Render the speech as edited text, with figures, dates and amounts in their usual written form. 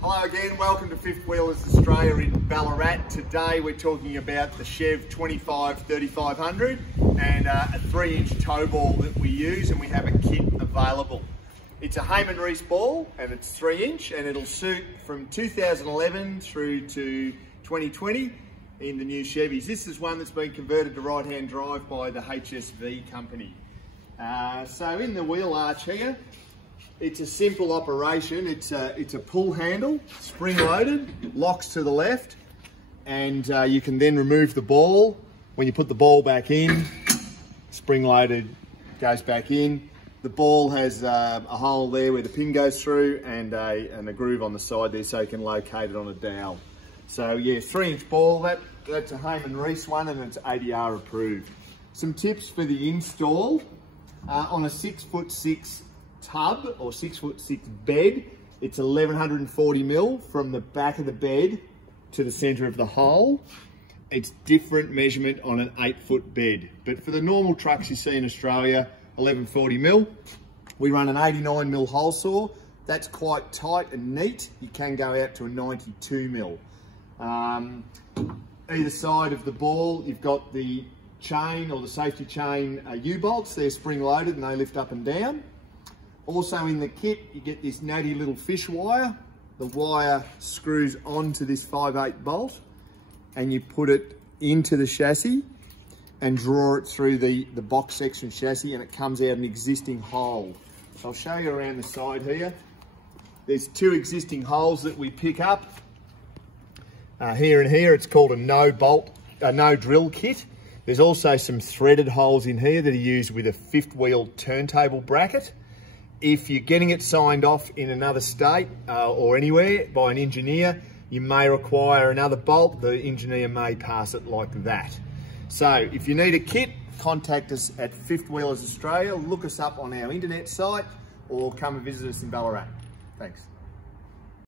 Hello again, welcome to Fifth Wheelers Australia in Ballarat. Today we're talking about the Chev 25-3500 and a 3-inch tow ball that we use, and we have a kit available. It's a Heyman Reese ball and it's 3-inch, and it'll suit from 2011 through to 2020 in the new Chevys. This is one that's been converted to right-hand drive by the HSV company. So in the wheel arch here, it's a simple operation. It's a pull handle, spring loaded, locks to the left, and you can then remove the ball. When you put the ball back in, spring loaded goes back in. The ball has a hole there where the pin goes through, and a groove on the side there so you can locate it on a dowel. So yeah, 3-inch ball, that's a Heyman Reese one, and it's ADR approved. Some tips for the install. On a 6'6" tub or 6'6" bed, it's 1140 mil from the back of the bed to the center of the hole. It's different measurement on an 8-foot bed, but for the normal trucks you see in Australia, 1140 mil. We run an 89 mil hole saw. That's quite tight and neat. You can go out to a 92 mil. Either side of the ball, you've got the chain or the safety chain U-bolts. They're spring loaded and they lift up and down. Also in the kit, you get this natty little fish wire. The wire screws onto this 5/8 bolt, and you put it into the chassis and draw it through the box section chassis, and it comes out an existing hole. So I'll show you around the side here. There's 2 existing holes that we pick up. Here and here, it's called a no drill kit. There's also some threaded holes in here that are used with a 5th wheel turntable bracket. If you're getting it signed off in another state or anywhere by an engineer, you may require another bolt. The engineer may pass it like that. So if you need a kit, contact us at Fifth Wheelers Australia, look us up on our internet site, or come and visit us in Ballarat. Thanks.